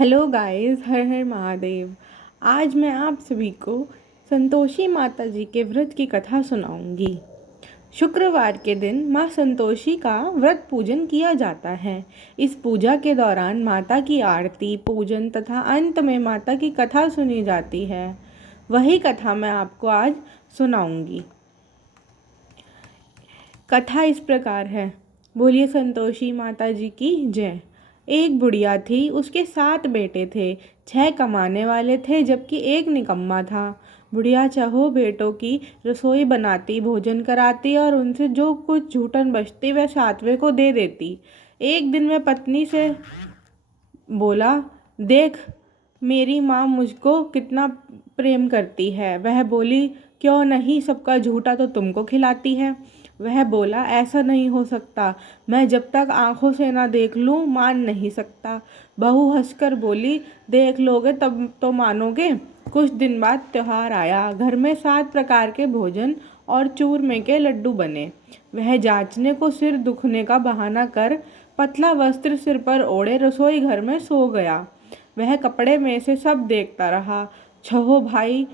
Hello guys, हर हर महादेव। आज मैं आप सभी को संतोषी माता जी के व्रत की कथा सुनाऊंगी। शुक्रवार के दिन माँ संतोषी का व्रत पूजन किया जाता है। इस पूजा के दौरान माता की आरती, पूजन तथा अंत में माता की कथा सुनी जाती है। वही कथा मैं आपको आज सुनाऊंगी। कथा इस प्रकार है। बोलिए संतोषी माता जी की जय। एक बुढ़िया थी, उसके 7 बेटे थे। 6 कमाने वाले थे जबकि एक निकम्मा था। बुढ़िया चाहो बेटों की रसोई बनाती, भोजन कराती और उनसे जो कुछ झूठन बचती वह 7वें को दे देती। एक दिन वह पत्नी से बोला, देख मेरी माँ मुझको कितना प्रेम करती है। वह बोली, क्यों नहीं, सबका झूठा तो तुमको खिलाती है। वह बोला, ऐसा नहीं हो सकता, मैं जब तक आंखों से ना देख लूं मान नहीं सकता। बहू हंसकर बोली, देख लोगे तब तो मानोगे। कुछ दिन बाद त्योहार आया। घर में 7 प्रकार के भोजन और चूरमे के लड्डू बने। वह जांचने को सिर दुखने का बहाना कर पतला वस्त्र सिर पर ओढ़े रसोई घर में सो गया। वह कपड़े में से सब देखता रहा। 6 भाई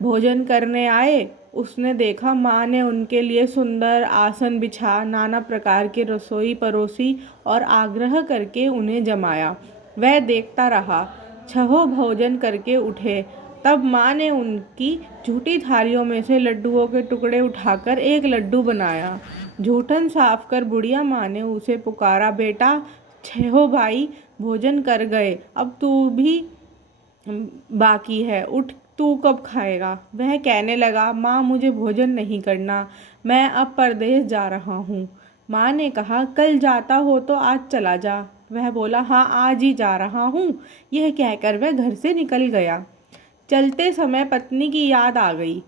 भोजन करने आए। उसने देखा माँ ने उनके लिए सुंदर आसन बिछा, नाना प्रकार की रसोई परोसी और आग्रह करके उन्हें जमाया। वह देखता रहा। 6 भोजन करके उठे। तब माँ ने उनकी झूठी थालियों में से लड्डुओं के टुकड़े उठाकर एक लड्डू बनाया। झूठन साफ कर बुढ़िया माँ ने उसे पुकारा, बेटा 6 भाई भोजन कर गए, अब तू भी बाकी है, उठ तू कब खाएगा। वह कहने लगा, माँ मुझे भोजन नहीं करना, मैं अब परदेश जा रहा हूँ। माँ ने कहा, कल जाता हो तो आज चला जा। वह बोला, हाँ आज ही जा रहा हूँ। यह कहकर वह घर से निकल गया। चलते समय पत्नी की याद आ गई।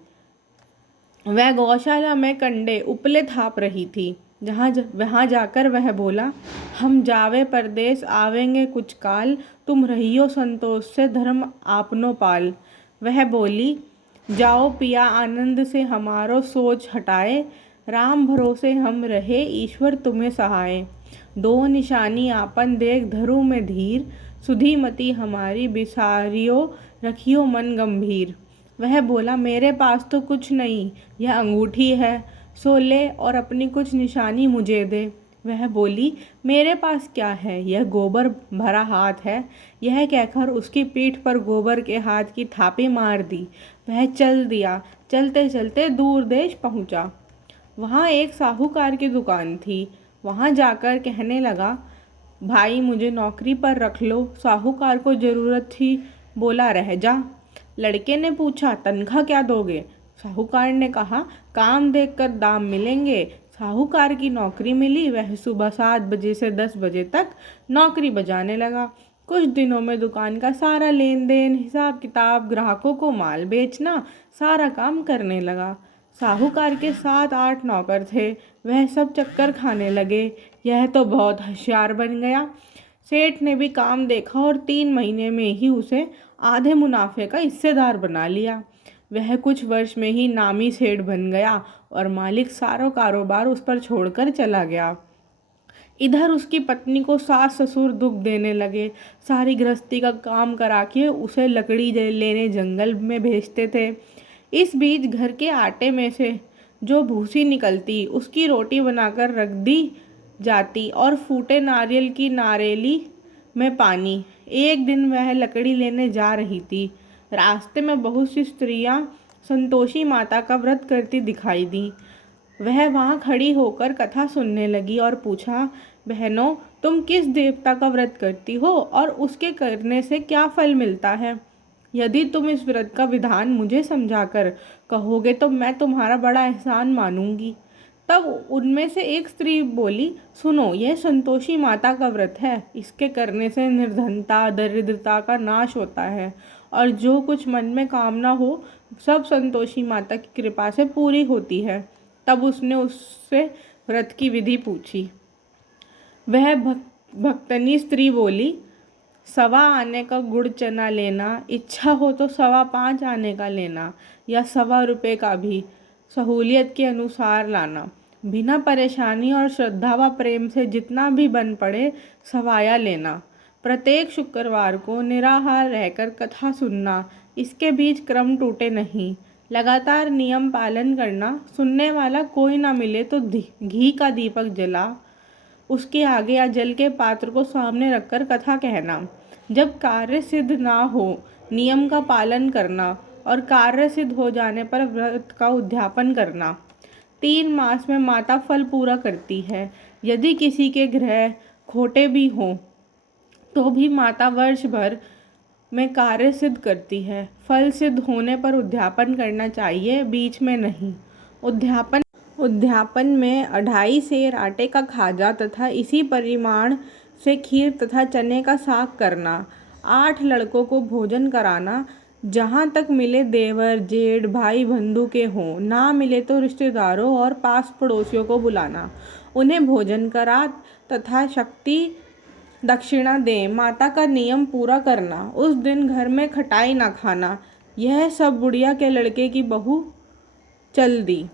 वह गौशाला में कंडे उपले थाप रही थी। वहाँ जाकर वह बोला, हम जावे परदेस आवेंगे कुछ काल, तुम रहियो संतोष से धर्म आपनो पाल। वह बोली, जाओ पिया आनंद से हमारो सोच हटाए, राम भरोसे हम रहे ईश्वर तुम्हें सहाय। 2 निशानी आपन देख धरु में धीर, सुधी मती हमारी बिसारियो रखियो मन गंभीर। वह बोला, मेरे पास तो कुछ नहीं, यह अंगूठी है, सो ले और अपनी कुछ निशानी मुझे दे। वह बोली, मेरे पास क्या है, यह गोबर भरा हाथ है। यह कहकर उसकी पीठ पर गोबर के हाथ की थापी मार दी। वह चल दिया। चलते चलते दूर देश पहुंचा। वहाँ एक साहूकार की दुकान थी। वहाँ जाकर कहने लगा, भाई मुझे नौकरी पर रख लो। साहूकार को ज़रूरत थी, बोला, रह जा। लड़के ने पूछा, तनख्वाह क्या दोगे। साहूकार ने कहा, काम देखकर दाम मिलेंगे। साहूकार की नौकरी मिली। वह सुबह 7 बजे से 10 बजे तक नौकरी बजाने लगा। कुछ दिनों में दुकान का सारा लेन देन, हिसाब किताब, ग्राहकों को माल बेचना, सारा काम करने लगा। साहूकार के 7-8 नौकर थे। वह सब चक्कर खाने लगे। यह तो बहुत होशियार बन गया। सेठ ने भी काम देखा और 3 महीने में ही उसे आधे मुनाफे का हिस्सेदार बना लिया। वह कुछ वर्ष में ही नामी सेठ बन गया और मालिक सारा कारोबार उस पर छोड़कर चला गया। इधर उसकी पत्नी को सास ससुर दुख देने लगे। सारी गृहस्थी का काम करा के उसे लकड़ी लेने जंगल में भेजते थे। इस बीच घर के आटे में से जो भूसी निकलती उसकी रोटी बनाकर रख दी जाती और फूटे नारियल की नारेली में पानी। एक दिन वह लकड़ी लेने जा रही थी। रास्ते में बहुत सी स्त्रियां संतोषी माता का व्रत करती दिखाई दी। वह वहां खड़ी होकर कथा सुनने लगी और पूछा, बहनों तुम किस देवता का व्रत करती हो और उसके करने से क्या फल मिलता है। यदि तुम इस व्रत का विधान मुझे समझाकर कहोगे तो मैं तुम्हारा बड़ा एहसान मानूंगी। तब उनमें से एक स्त्री बोली, सुनो, यह संतोषी माता का व्रत है। इसके करने से निर्धनता, दरिद्रता का नाश होता है और जो कुछ मन में कामना हो सब संतोषी माता की कृपा से पूरी होती है। तब उसने उससे व्रत की विधि पूछी। वह भक्तनी स्त्री बोली, 1.25 आने का गुड़ चना लेना, इच्छा हो तो 5.25 आने का लेना या 1.25 रुपये का भी, सहूलियत के अनुसार लाना। बिना परेशानी और श्रद्धा व प्रेम से जितना भी बन पड़े सवाया लेना। प्रत्येक शुक्रवार को निराहार रहकर कथा सुनना, इसके बीच क्रम टूटे नहीं। लगातार नियम पालन करना, सुनने वाला कोई ना मिले तो घी का दीपक जला उसके आगे या जल के पात्र को सामने रखकर कथा कहना। जब कार्य सिद्ध ना हो, नियम का पालन करना और कार्य सिद्ध हो जाने पर व्रत का उद्यापन करना। 3 मास में माता फल पूरा करती है। यदि किसी के ग्रह खोटे भी हों तो भी माता वर्ष भर में कार्य सिद्ध करती है। फल सिद्ध होने पर उद्यापन करना चाहिए, बीच में नहीं। उद्यापन में 2.5 सेर आटे का खाजा तथा इसी परिमाण से खीर तथा चने का साग करना। 8 लड़कों को भोजन कराना, जहाँ तक मिले देवर जेठ भाई बंधु के हों, ना मिले तो रिश्तेदारों और पास पड़ोसियों को बुलाना, उन्हें भोजन करा तथा शक्ति दक्षिणा दें। माता का नियम पूरा करना, उस दिन घर में खटाई ना खाना। यह सब बुढ़िया के लड़के की बहू चल दी।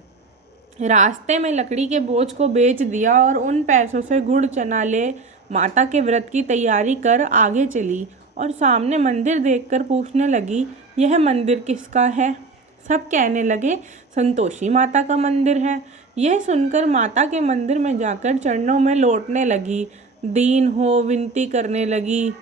रास्ते में लकड़ी के बोझ को बेच दिया और उन पैसों से गुड़ चना ले माता के व्रत की तैयारी कर आगे चली और सामने मंदिर देखकर पूछने लगी, यह मंदिर किसका है? सब कहने लगे, संतोषी माता का मंदिर है। यह सुनकर माता के मंदिर में जाकर चरणों में लौटने लगी, दीन हो विनती करने लगी,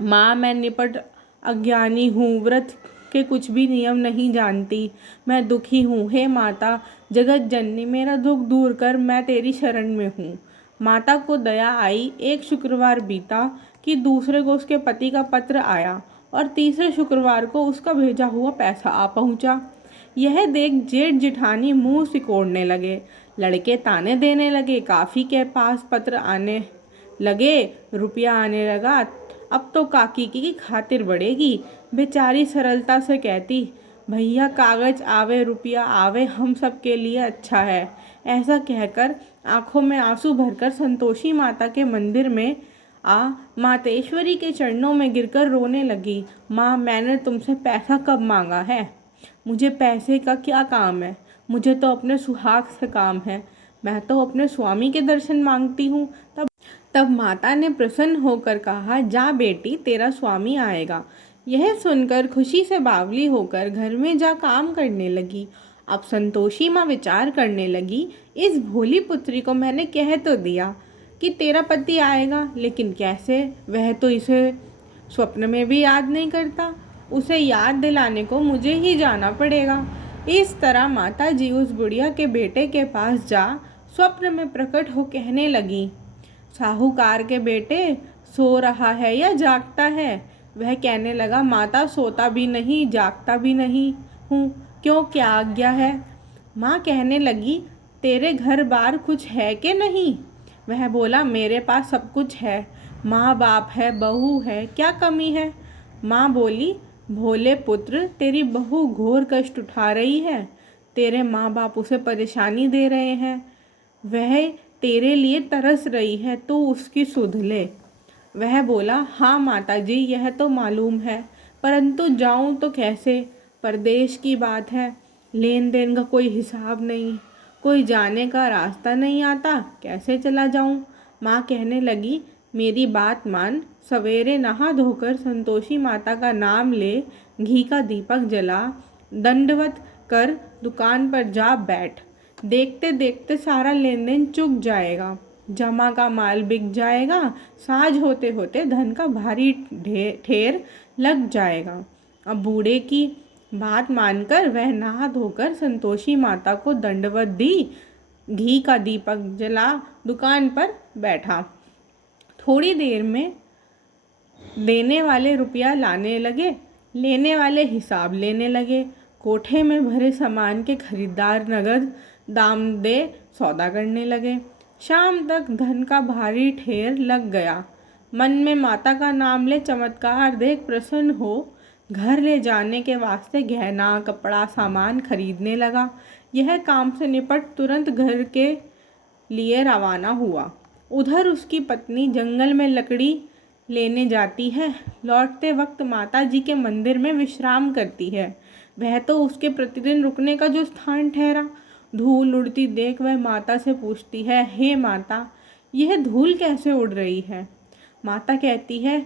माँ मैं निपट अज्ञानी हूँ, व्रत के कुछ भी नियम नहीं जानती, मैं दुखी हूँ। हे माता जगत जननी, मेरा दुख दूर कर, मैं तेरी शरण में हूँ। माता को दया आई। एक शुक्रवार बीता कि दूसरे को उसके पति का पत्र आया और तीसरे शुक्रवार को उसका भेजा हुआ पैसा आ पहुँचा। यह देख जेठ जिठानी मुंह सिकोड़ने लगे। लड़के ताने देने लगे, काफ़ी के पास पत्र आने लगे, रुपया आने लगा, अब तो काकी की खातिर बढ़ेगी। बेचारी सरलता से कहती, भैया कागज आवे रुपया आवे, हम सब के लिए अच्छा है। ऐसा कहकर आंखों में आंसू भरकर संतोषी माता के मंदिर में आ मातेश्वरी के चरणों में गिरकर रोने लगी। माँ मैंने तुमसे पैसा कब मांगा है? मुझे पैसे का क्या काम है? मुझे तो अपने सुहाग से काम है। मैं तो अपने स्वामी के दर्शन मांगती हूँ। तब माता ने प्रसन्न होकर कहा, जा बेटी तेरा स्वामी आएगा। यह सुनकर खुशी से बावली होकर घर में जा काम करने लगी। अब संतोषी माँ विचार करने लगी, इस भोली पुत्री को मैंने कह तो दिया कि तेरा पति आएगा, लेकिन कैसे? वह तो इसे स्वप्न में भी याद नहीं करता। उसे याद दिलाने को मुझे ही जाना पड़ेगा। इस तरह माता जी उस बुढ़िया के बेटे के पास जा स्वप्न में प्रकट हो कहने लगी, साहूकार के बेटे सो रहा है या जागता है? वह कहने लगा, माता सोता भी नहीं जागता भी नहीं हूँ, क्यों क्या आज्ञा है? माँ कहने लगी, तेरे घर बार कुछ है कि नहीं? वह बोला, मेरे पास सब कुछ है, माँ बाप है, बहू है, क्या कमी है? माँ बोली, भोले पुत्र तेरी बहू घोर कष्ट उठा रही है, तेरे माँ बाप उसे परेशानी दे रहे हैं, वह तेरे लिए तरस रही है, तू उसकी सुध ले। वह बोला, हाँ माता जी यह तो मालूम है, परंतु जाऊं तो कैसे? परदेश की बात है, लेन देन का कोई हिसाब नहीं, कोई जाने का रास्ता नहीं आता, कैसे चला जाऊं? माँ कहने लगी, मेरी बात मान, सवेरे नहा धोकर संतोषी माता का नाम ले, घी का दीपक जला, दंडवत कर दुकान पर जा बैठ। देखते देखते सारा लेन देन चुक जाएगा, जमा का माल बिक जाएगा, साझ होते होते धन का भारी ढेर लग जाएगा। अब बूढ़े की बात मानकर वह नहा धोकर संतोषी माता को दंडवत दी, घी का दीपक जला दुकान पर बैठा। थोड़ी देर में देने वाले रुपया लाने लगे, लेने वाले हिसाब लेने लगे। कोठे में भरे सामान के खरीदार नगद दाम दे सौदा करने लगे। शाम तक धन का भारी ढेर लग गया। मन में माता का नाम ले चमत्कार देख प्रसन्न हो घर ले जाने के वास्ते गहना कपड़ा सामान खरीदने लगा। यह काम से निपट तुरंत घर के लिए रवाना हुआ। उधर उसकी पत्नी जंगल में लकड़ी लेने जाती है, लौटते वक्त माता जी के मंदिर में विश्राम करती है। वह तो उसके प्रतिदिन रुकने का जो स्थान ठहरा। धूल उड़ती देख वह माता से पूछती है, हे माता, यह धूल कैसे उड़ रही है? माता कहती है,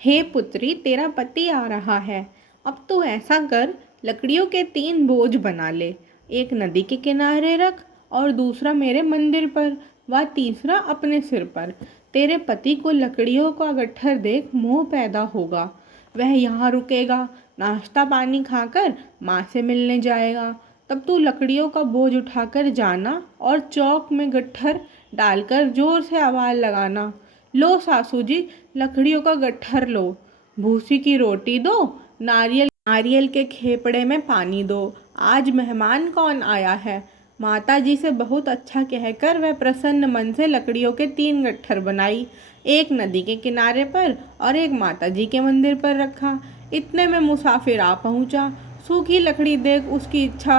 हे पुत्री, तेरा पति आ रहा है। अब तो ऐसा कर, लकड़ियों के 3 बोझ बना ले। एक नदी के किनारे रख और दूसरा मेरे मंदिर पर व तीसरा अपने सिर पर। तेरे पति को लकड़ियों का गट्ठर देख मोह पैदा होगा। वह यहाँ रुकेगा, नाश्ता पानी खाकर माँ से मिलने जाएगा। तब तू लकड़ियों का बोझ उठाकर जाना और चौक में गट्ठर डालकर जोर से आवाज़ लगाना, लो सासू जी, लकड़ियों का गट्ठर लो, भूसी की रोटी दो, नारियल के खेपड़े में पानी दो। आज मेहमान कौन आया है? माता जी से बहुत अच्छा कहकर वह प्रसन्न मन से लकड़ियों के 3 गट्ठर बनाई। एक नदी के किनारे पर और एक माता जी के मंदिर पर रखा। इतने में मुसाफिर आ पहुंचा। सूखी लकड़ी देख उसकी इच्छा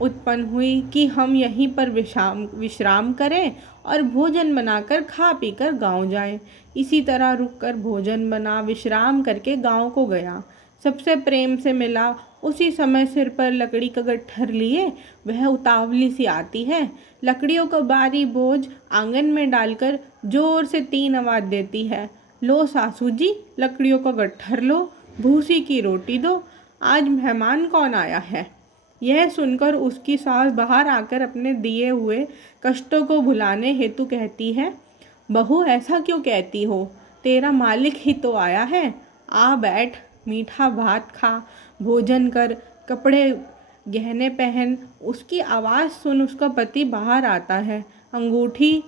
उत्पन्न हुई कि हम यहीं पर विश्राम करें और भोजन बनाकर खा पीकर गांव जाएं। इसी तरह रुककर भोजन बना विश्राम करके गांव को गया। सबसे प्रेम से मिला। उसी समय सिर पर लकड़ी का गट्ठर लिए वह उतावली सी आती है। लकड़ियों का भारी बोझ आंगन में डालकर जोर से 3 आवाज़ देती है, लो सासू जी, लकड़ियों का गट्ठर लो, भूसी की रोटी दो, आज मेहमान कौन आया है। यह सुनकर उसकी सास बाहर आकर अपने दिए हुए कष्टों को भुलाने हेतु कहती है, बहू ऐसा क्यों कहती हो, तेरा मालिक ही तो आया है। आ बैठ, मीठा भात खा, भोजन कर, कपड़े गहने पहन। उसकी आवाज़ सुन उसका पति बाहर आता है। अंगूठी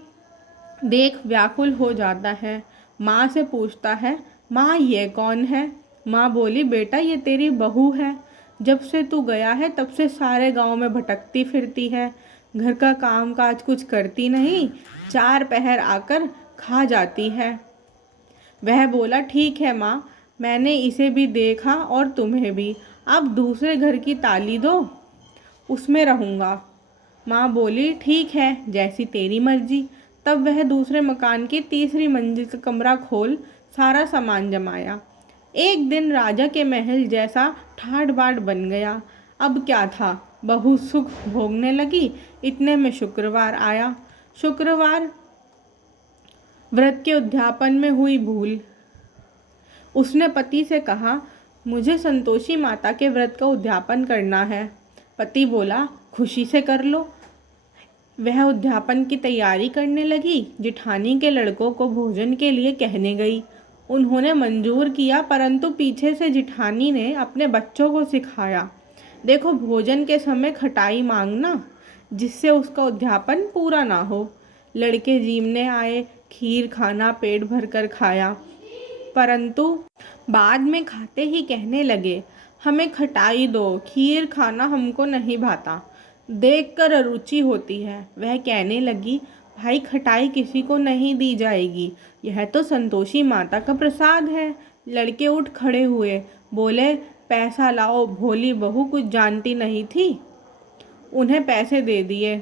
देख व्याकुल हो जाता है। माँ से पूछता है, माँ ये कौन है? माँ बोली, बेटा ये तेरी बहू है। जब से तू गया है तब से सारे गांव में भटकती फिरती है, घर का काम काज कुछ करती नहीं, 4 पहर आकर खा जाती है। वह बोला, ठीक है माँ, मैंने इसे भी देखा और तुम्हें भी। अब दूसरे घर की ताली दो, उसमें रहूँगा। माँ बोली, ठीक है, जैसी तेरी मर्जी। तब वह दूसरे मकान की तीसरी मंजिल का कमरा खोल सारा सामान जमाया। एक दिन राजा के महल जैसा ठाट बाट बन गया। अब क्या था, बहू सुख भोगने लगी। इतने में शुक्रवार आया। शुक्रवार व्रत के उद्यापन में हुई भूल। उसने पति से कहा, मुझे संतोषी माता के व्रत का उद्यापन करना है। पति बोला, खुशी से कर लो। वह उद्यापन की तैयारी करने लगी। जिठानी के लड़कों को भोजन के लिए कहने गई। उन्होंने मंजूर किया, परंतु पीछे से जिठानी ने अपने बच्चों को सिखाया, देखो भोजन के समय खटाई मांगना, जिससे उसका उद्यापन पूरा ना हो। लड़के जीमने आए, खीर खाना पेट भर कर खाया, परंतु बाद में खाते ही कहने लगे, हमें खटाई दो, खीर खाना हमको नहीं भाता, देखकर अरुचि होती है। वह कहने लगी, भाई खटाई किसी को नहीं दी जाएगी, यह तो संतोषी माता का प्रसाद है। लड़के उठ खड़े हुए, बोले, पैसा लाओ। भोली बहू कुछ जानती नहीं थी, उन्हें पैसे दे दिए।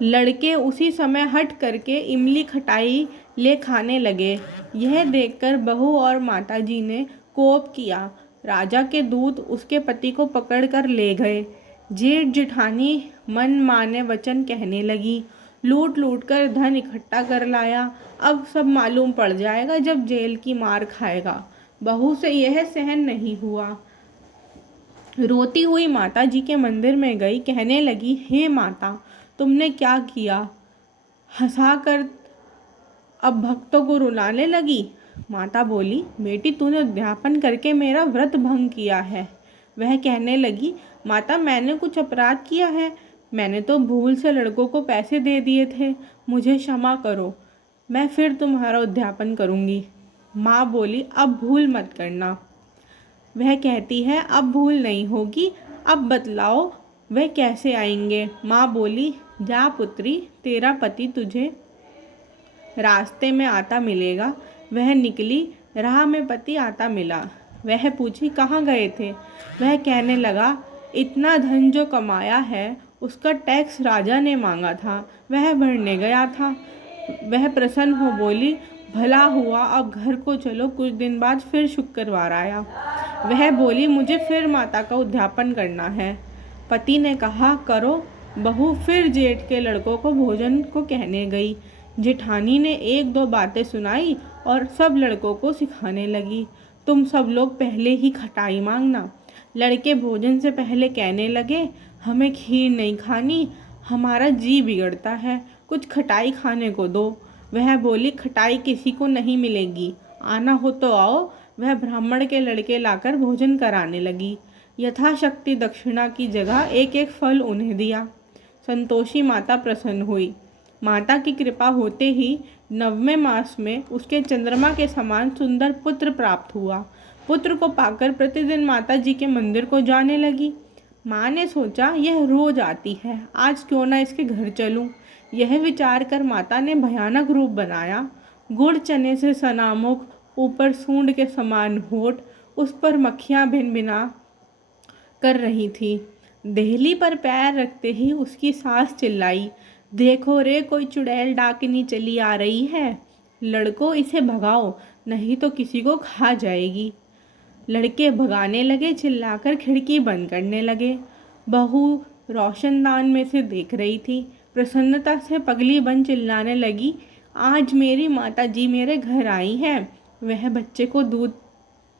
लड़के उसी समय हट करके इमली खटाई ले खाने लगे। यह देखकर बहू और माताजी ने कोप किया। राजा के दूत उसके पति को पकड़कर ले गए। जेठ जिठानी मन माने वचन कहने लगी, लूट लूट कर धन इकट्ठा कर लाया, अब सब मालूम पड़ जाएगा जब जेल की मार खाएगा। बहू से यह सहन नहीं हुआ। रोती हुई माता जी के मंदिर में गई, कहने लगी, हे माता, तुमने क्या किया? हंसाकर अब भक्तों को रुलाने लगी। माता बोली, बेटी तूने उद्यापन करके मेरा व्रत भंग किया है। वह कहने लगी, माता मैंने कुछ अपराध किया है, मैंने तो भूल से लड़कों को पैसे दे दिए थे, मुझे क्षमा करो, मैं फिर तुम्हारा उद्यापन करूँगी। माँ बोली, अब भूल मत करना। वह कहती है, अब भूल नहीं होगी, अब बतलाओ वह कैसे आएंगे? माँ बोली, जा पुत्री, तेरा पति तुझे रास्ते में आता मिलेगा। वह निकली, राह में पति आता मिला। वह पूछी, कहाँ गए थे? वह कहने लगा, इतना धन जो कमाया है उसका टैक्स राजा ने मांगा था, वह भरने गया था। वह प्रसन्न हो बोली, भला हुआ, अब घर को चलो। कुछ दिन बाद फिर शुक्रवार आया। वह बोली, मुझे फिर माता का उद्यापन करना है। पति ने कहा, करो। बहू फिर जेठ के लड़कों को भोजन को कहने गई। जेठानी ने एक दो बातें सुनाई और सब लड़कों को सिखाने लगी। तुम सब लोग पहले ही खटाई मांगना। लड़के भोजन से पहले कहने लगे, हमें खीर नहीं खानी, हमारा जी बिगड़ता है, कुछ खटाई खाने को दो। वह बोली, खटाई किसी को नहीं मिलेगी, आना हो तो आओ। वह ब्राह्मण के लड़के लाकर भोजन कराने लगी। यथाशक्ति दक्षिणा की जगह एक एक फल उन्हें दिया। संतोषी माता प्रसन्न हुई। माता की कृपा होते ही 9वें मास में उसके चंद्रमा के समान सुंदर पुत्र प्राप्त हुआ। पुत्र को पाकर प्रतिदिन माता जी के मंदिर को जाने लगी। माँ ने सोचा, यह रोज आती है, आज क्यों ना इसके घर चलूं। यह विचार कर माता ने भयानक रूप बनाया। गुड़ चने से सना मुख, ऊपर सूंड के समान होठ, उस पर मक्खियाँ भिन भिना कर रही थी। देहली पर पैर रखते ही उसकी सास चिल्लाई, देखो रे, कोई चुड़ैल डाकिनी चली आ रही है। लड़कों, इसे भगाओ, नहीं तो किसी को खा जाएगी। लड़के भगाने लगे, चिल्लाकर खिड़की बंद करने लगे। बहू रोशनदान में से देख रही थी। प्रसन्नता से पगली बन चिल्लाने लगी, आज मेरी माता जी मेरे घर आई हैं। वह बच्चे को दूध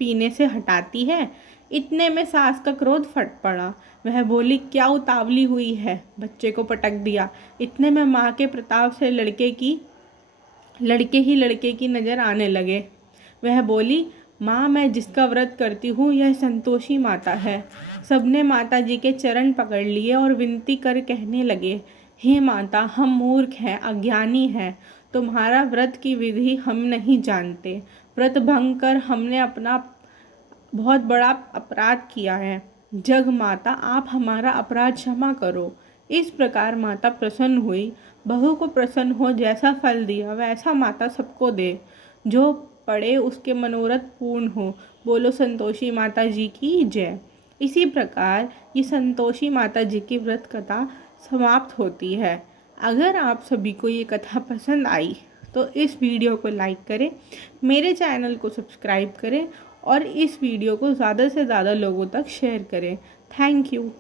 पीने से हटाती है। इतने में सास का क्रोध फट पड़ा। वह बोली, क्या उतावली हुई है, बच्चे को पटक दिया। इतने में माँ के प्रताप से लड़के की नज़र आने लगे। वह बोली, माँ, मैं जिसका व्रत करती हूँ यह संतोषी माता है। सबने माता जी के चरण पकड़ लिए और विनती कर कहने लगे, हे माता, हम मूर्ख हैं, अज्ञानी हैं, तुम्हारा व्रत की विधि हम नहीं जानते। व्रत भंग कर हमने अपना बहुत बड़ा अपराध किया है। जग माता, आप हमारा अपराध क्षमा करो। इस प्रकार माता प्रसन्न हुई। बहू को प्रसन्न हो, जैसा फल दिया वैसा माता सबको दे। जो पड़े उसके मनोरथ पूर्ण हो। बोलो संतोषी माता जी की जय। इसी प्रकार ये संतोषी माता जी की व्रत कथा समाप्त होती है। अगर आप सभी को ये कथा पसंद आई तो इस वीडियो को लाइक करें, मेरे चैनल को सब्सक्राइब करें और इस वीडियो को ज़्यादा से ज़्यादा लोगों तक शेयर करें। Thank you.